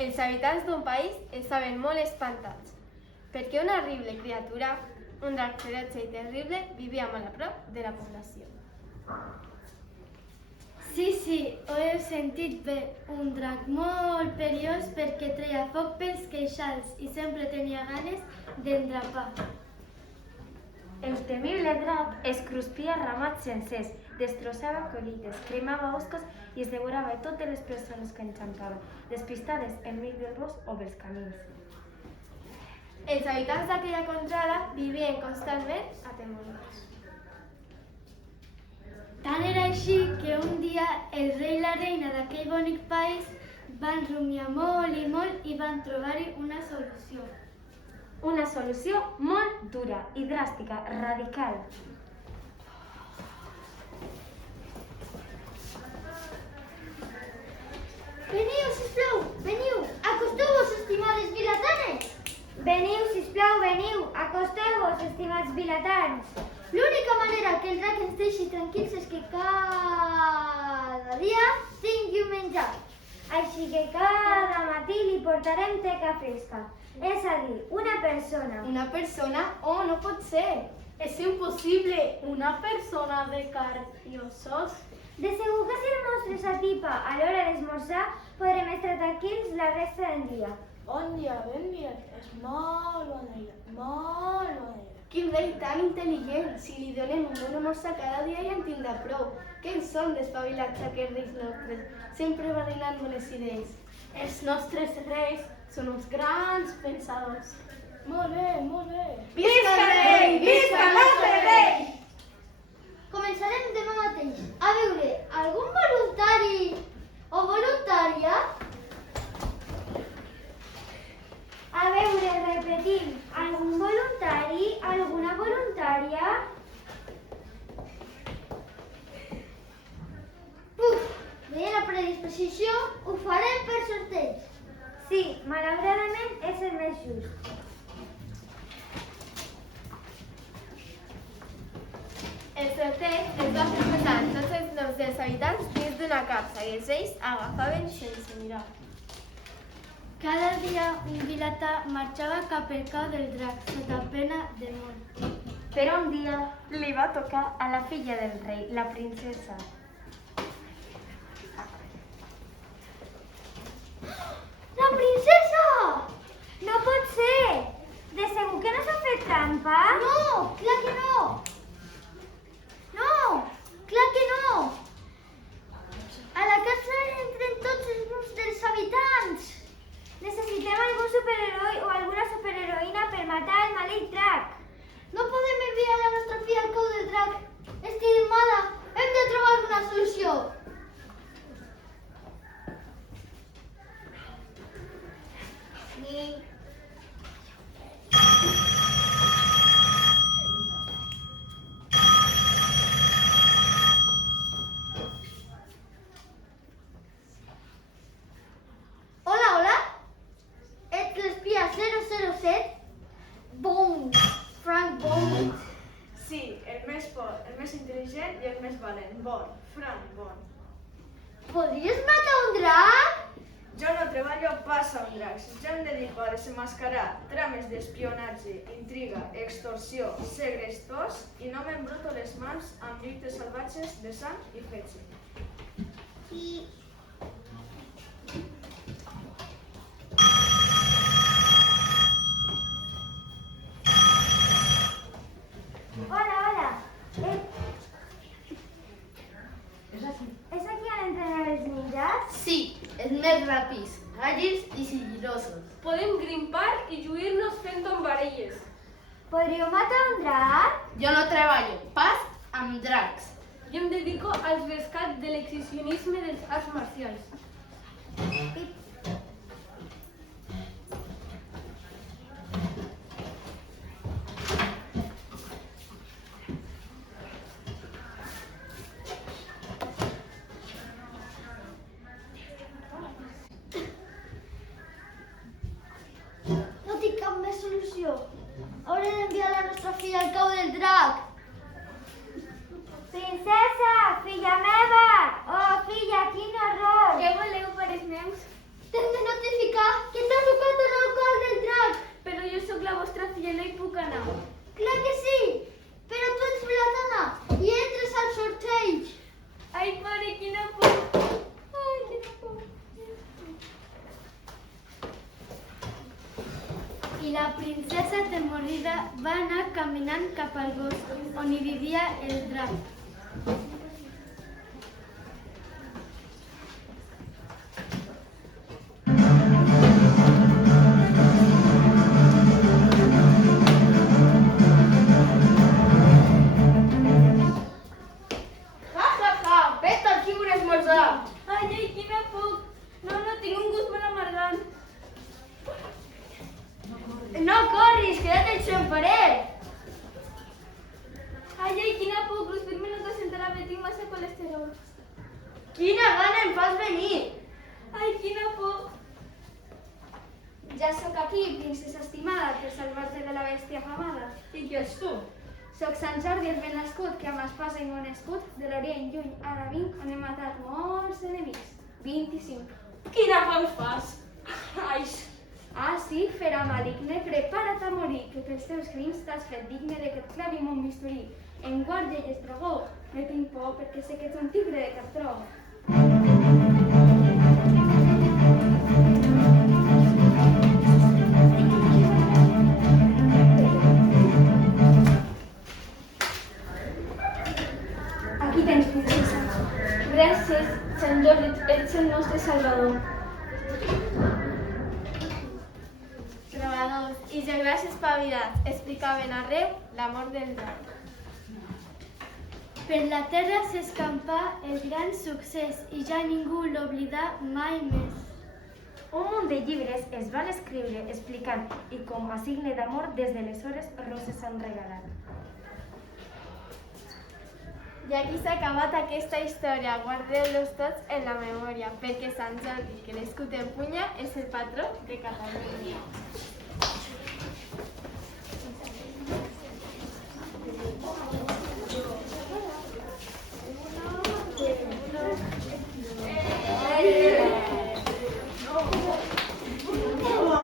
Els habitants d'un país estaven molt espantats, perquè una horrible criatura, un drac ferotge i terrible, vivia molt a prop de la població. Sí, ho he sentit bé. Un drac molt perillós perquè treia foc pels queixals i sempre tenia ganes d'endrapar. El temible drac es cruspia ramats sencers, destrossava collites, cremava oscos i es devorava totes les persones que enxampaven, despistades enmig del bosc o pels camins. Els habitants d'aquella contrada vivien constantment atemorits. Tant era així que un dia el rei i la reina d'aquell bonic país van rumiar molt i van trobar-hi una solució. Una solució molt dura i dràstica, radical. Veniu, sisplau, veniu! Acosteu-vos, estimades vilatanes! Veniu, sisplau, veniu! Acosteu-vos, estimats vilatans! L'única manera que el drac ens deixi tranquils és que cada dia tingui un menjar. Així que cada matí li portarem teca fresca. És a dir, una persona. Una persona? Oh, no pot ser! És impossible! Una persona de carn i ossos? De segur que si el nostre s'atipa a l'hora d'esmorzar, podrem estar tranquils la resta del dia. Bon dia, ben dia. És molt bona idea, molt bona idea. Quin rei tan intel·ligent! Si li donem un bon almorzar cada dia ja en tindrà prou. Què en són d'espavilats aquests reis nostres? Sempre barrenant bones idees. Els nostres reis són uns grans pensadors. Molt bé, molt bé. Visca el rei! Visca el nostre rei! Començarem demà mateix. A veure, algun voluntari o voluntària? A veure, repetim, algun voluntari, alguna voluntària? Veient la predisposició, ho farem per sorteig. Sí, malauradament és el més just. El sorteig es va fer posar tots els noms dels habitants dins d'una capsa i els reis agafaven sense mirar. Cada dia un vilatà marxava cap al cau del drac, sota pena de mort. Però un dia li va tocar a la filla del rei, la princesa. La princesa! No pot ser! De segur que no s'ha fet trampa? No, clar que no! No, clar que no! A la casa entren tots els noms dels habitants. Necessitem algun superheroi o alguna superheroïna per matar el maleït drac. No podem enviar la nostra filla al cau del drac. Estimada, hem de trobar una solució. Hola? Ets l'espia 007? Bond, Frank Bond. Sí, el més fort, el més intel·ligent i el més valent. Bond, Frank Bond. Podries matar un drac? Jo no treballo pas a un drac. Jo em dedico a desenmascarar trames d'espionatge, intriga, extorsió, segrestors i no m'embruto les mans amb lluites salvatges de sang i fetge. Hola. És aquí on entrenen els ninjas? Sí, els més ràpids, àgils i sigil·losos. Podem grimpar i lluir-nos fent tombarelles. Podríeu matar un drac? Jo no treballo pas amb dracs. Jo em dedico al rescat de l'exhibicionisme dels arts marcials. No tinc cap més solució. Hauré d'enviar la nostra filla al cau del drac. Princesa, filla meva! Oh, filla, quin horror! Què voleu, pares meus? T'hem de notificar que t'ha tocat en el cor del drac. Però jo sóc la vostra filla i no hi puc anar. Clar que sí, però tu ets blatana i entres al sorteig. Ai, mare, quina por! Ai, quina por! I la princesa atemorida va anar caminant cap al bosc on hi vivia el drac. Ja, ja, ja! Ves aquí un esmorzar! Ai, ai, quina por! No, tinc un gust molt amargant. No corris, queda't al seu paret. Ai, ai, quina por! Cruspir-me no te sentarà bé, tinc massa colesterol. Quina gana em fas venir! Ai, quina por! Ja sóc aquí, princesa estimada, per salvar-te de la bèstia afamada. I qui ets tu? Soc Sant Jordi, el ben nascut, que amb espasa i bon escut, de l'Orient lluny ara vinc, on he matat molts enemics. 25. Quina por em fas! Ai, Ah, sí, fera maligne, prepara't a morir, que pels teus crims t'has fet digne de que et clavi amb un bisturí. En guàrdia i estragó, no tinc por perquè sé que ets un tigre de cartró. Aquí tens, princesa. Gràcies, Sant Jordi, ets el nostre salvador. Trobadors i geografs espavilats explicaven arreu l'amor del drac. Per la terra s'escampà el gran succés i ja ningú l'oblidà mai més. Un munt de llibres es van escriure explicant i com a signe d'amor des d'aleshores roses s'han regalat. I aquí s'ha acabat aquesta història. Guardeu-los tots en la memòria, perquè Sant Jordi, que l'escut empunya, és el patró de Catalunya.